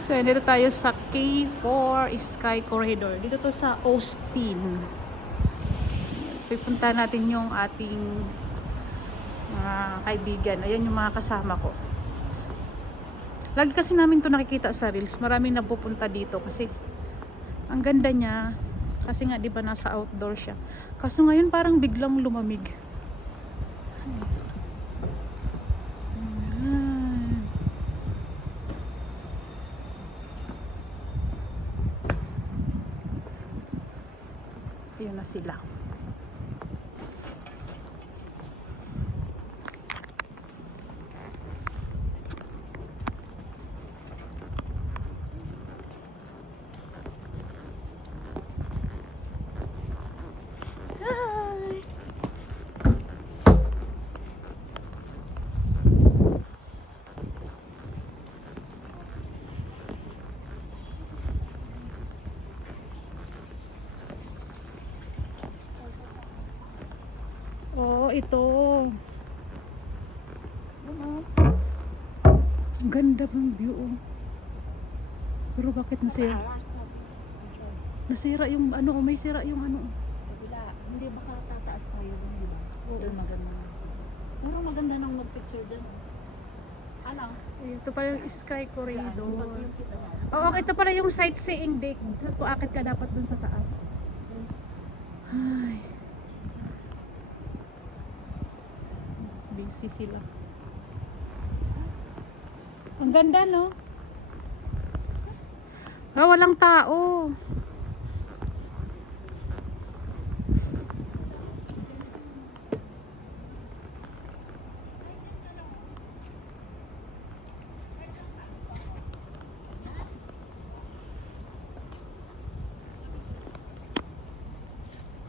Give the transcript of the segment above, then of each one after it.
So, dito tayo sa K4 Sky Corridor. Dito to sa Austin. Pipunta natin yung ating mga kaibigan. Ayan yung mga kasama ko. Lagi kasi namin to nakikita sa reels. Maraming napupunta dito kasi ang ganda niya. Kasi nga 'di ba nasa outdoor siya. Kaso ngayon parang biglang lumamig. Ayan. Ayan na sila. Hi! Oh, ito. Ang ganda ng view. Oh. Pero bakit nasira? Nasira yung ano, may sira yung ano. Kabila, hindi baka tataas tayo doon, di ba? Oo. Doon maganda. Pero maganda nang mag-picture dyan. Ano? Ito pala yung Sky Corridor. Yung kita mo. Oo, ito pala yung sightseeing deck. Akit ka dapat dun sa taas. Yes. Ay. Busy sila. Ang ganda, no? Ah, walang tao.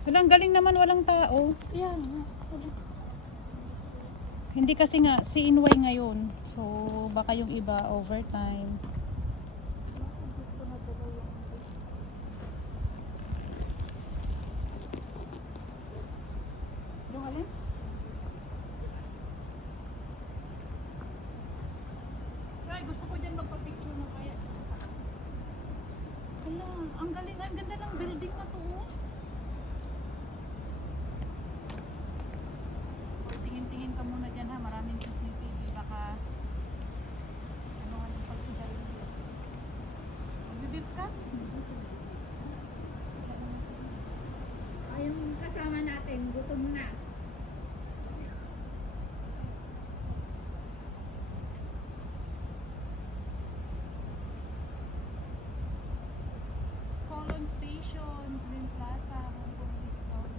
Walang galing naman, walang tao. Yan. Hindi kasi nga, CNY ngayon. So, baka yung iba overtime. Yung alin? Ay, gusto ko dyan magpa-picture mo kaya. Hala, ang galing, ang ganda ng building na to. Oh. Oh, tingin-tingin ka muna dyan ha, maraming CCTV. Baka, ano nga yung pagsigay mo. Magbibip ka? Ay, yung kasama natin, gutom na. Colon Station, Green Plaza, Hong Kong Restaurant.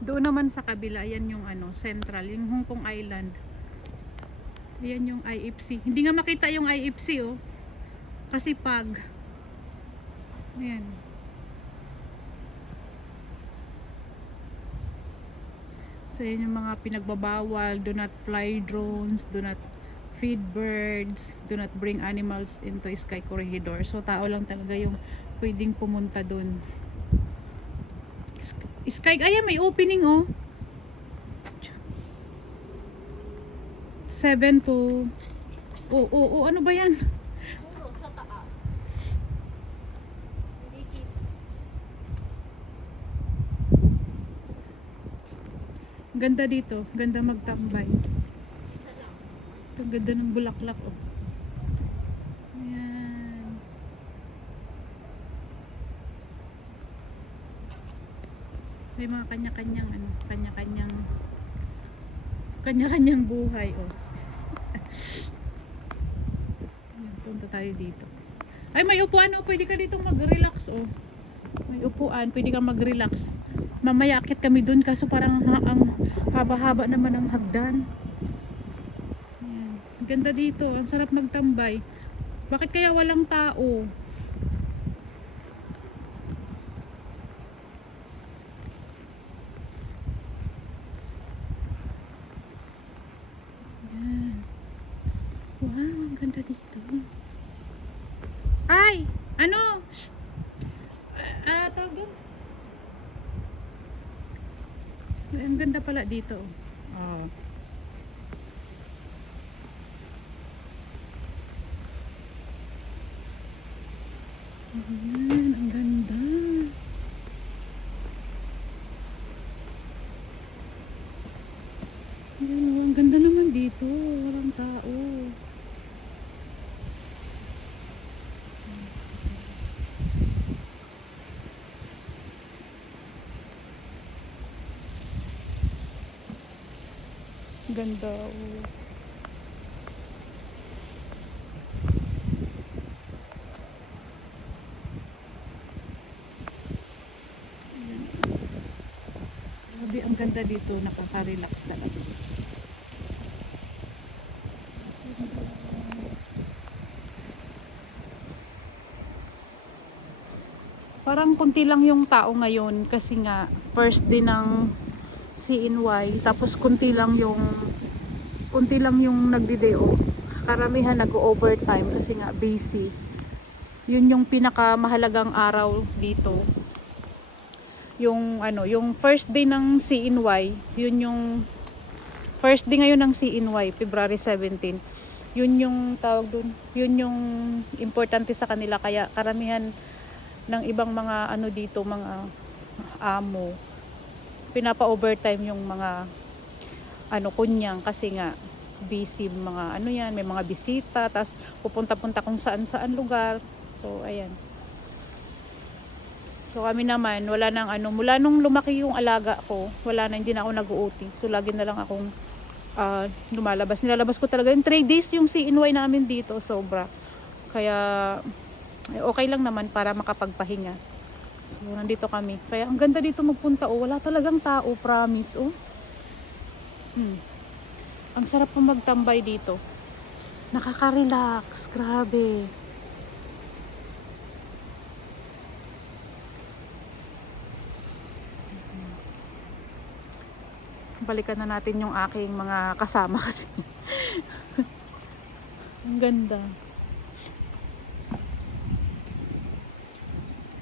Doon naman sa kabila, yan yung ano, Central, yung Hong Kong Island. Ayan yung IFC. Hindi nga makita yung IFC oh. Kasi pag ayan. So yan yung mga pinagbabawal. Do not fly drones, do not feed birds, do not bring animals into Sky Corridor. So tao lang talaga yung pwedeng pumunta doon. Sky, ayan may opening oh. 7 to ano ba yan? Puro sa taas. Hindi kita. Ganda dito, ganda magtambay. Isa lang. Ang ganda ng bulaklak oh. Ayan. May mga kanya-kanyang ano, kanya-kanyang buhay oh. Ayan, punta tayo dito. Ay, may upuan oh, pwede ka dito mag-relax oh. May upuan, pwede ka mag-relax. Mamaya akit kami dun kaso parang ang haba-haba naman ang hagdan. Ayan. Ganda dito, ang sarap magtambay. Bakit kaya walang tao? Ayan. Wow, ang ganda dito. Ay! Ano? Shh! Tawag doon. Ay, ang ganda pala dito. Oh. Ayan, ang ganda. Ayan, oh, ang ganda naman dito. Walang tao. Ganda, oh. Ayan. Grabe, ang ganda dito. Nakaka-relax talaga. Parang konti lang yung tao ngayon kasi nga first day ng CNY, tapos konti lang yung nagdi-day off. Karamihan nag-overtime kasi nga busy. Yun yung pinakamahalagang araw dito. Yung ano, yung first day ng CNY, yun yung first day ngayon ng CNY, February 17. Yun yung tawag dun, yun yung importante sa kanila, kaya karamihan ng ibang mga ano dito, mga amo, pinapa-overtime yung mga ano kunyang kasi nga busy mga ano yan, may mga bisita, tas pupunta-punta kung saan-saan lugar. So ayan. So kami naman wala nang ano, mula nung lumaki yung alaga ko, wala na, hindi na ako nag-OT. So lagi na lang akong lumalabas. Nilalabas ko talaga yung 3 days yung CNY namin dito, sobra. Kaya okay lang naman para makapagpahinga. So nandito kami. Kaya ang ganda dito magpunta, oh. Wala talagang tao, promise, oh. Ang sarap po magtambay dito. Nakaka-relax, grabe. Balikan na natin yung aking mga kasama kasi. Ang ganda.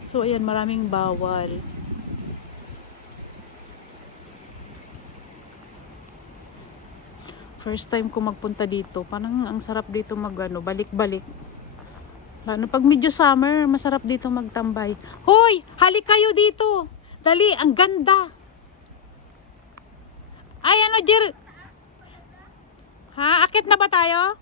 So ayan, maraming bawal. First time ko magpunta dito. Parang ang sarap dito magano, balik-balik. Lalo pag medyo summer, masarap dito magtambay. Hoy, halik kayo dito. Dali, ang ganda. Ay, ano, Jer? Ha? Akit na ba tayo?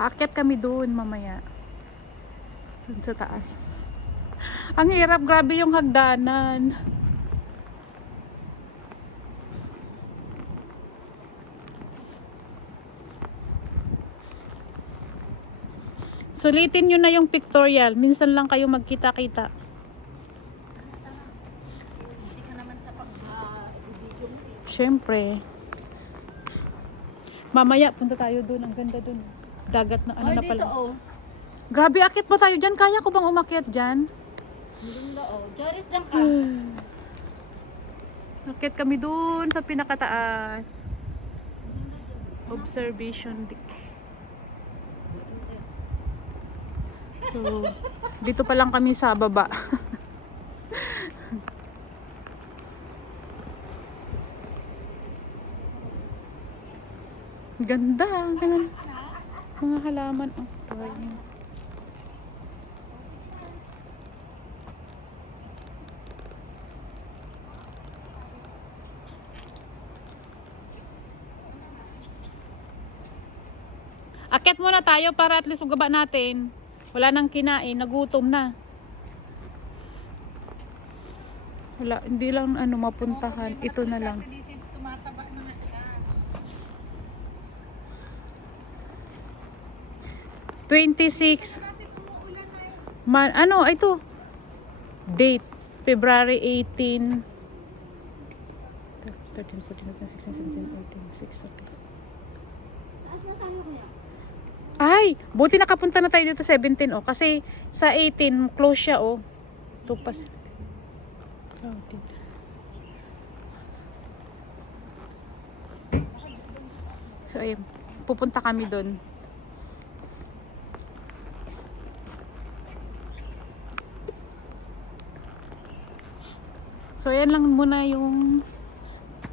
Aakyat kami doon mamaya. Doon sa taas. Ang hirap, grabe yung hagdanan. Sulitin nyo na yung pictorial. Minsan lang kayo magkita-kita. Busy ka naman sa pag-video mo eh. Siyempre. Mamaya, punta tayo doon. Ang ganda doon. Dagat na ano na Dito pala. oh. Grabe, akit ba tayo dyan? Kaya ko bang umakyat dyan? Maganda oh. Joris dyan ka. Akit kami doon sa pinakataas. Observation deck. So, dito pa lang kami sa baba. Ganda. Ganun. Mga halaman. Oh, drawing. Akit muna tayo para at least magbaba natin. Wala nang kinain, nagutom na. Wala, hindi lang ano mapuntahan. Ito na lang. Tumataba na nga siya. 26 ano ito, date February 18, 13, 14, 15, 16, 17, 18, 6. Taas na tayo kuya. Ay, buti nakapunta na tayo dito 17 oh, kasi sa 18 close siya oh. Dito pa sila. Crowded. So, ayun. Pupunta kami doon. So, ayan lang muna yung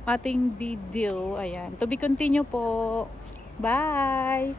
ating video. Ayan. To be continue po. Bye!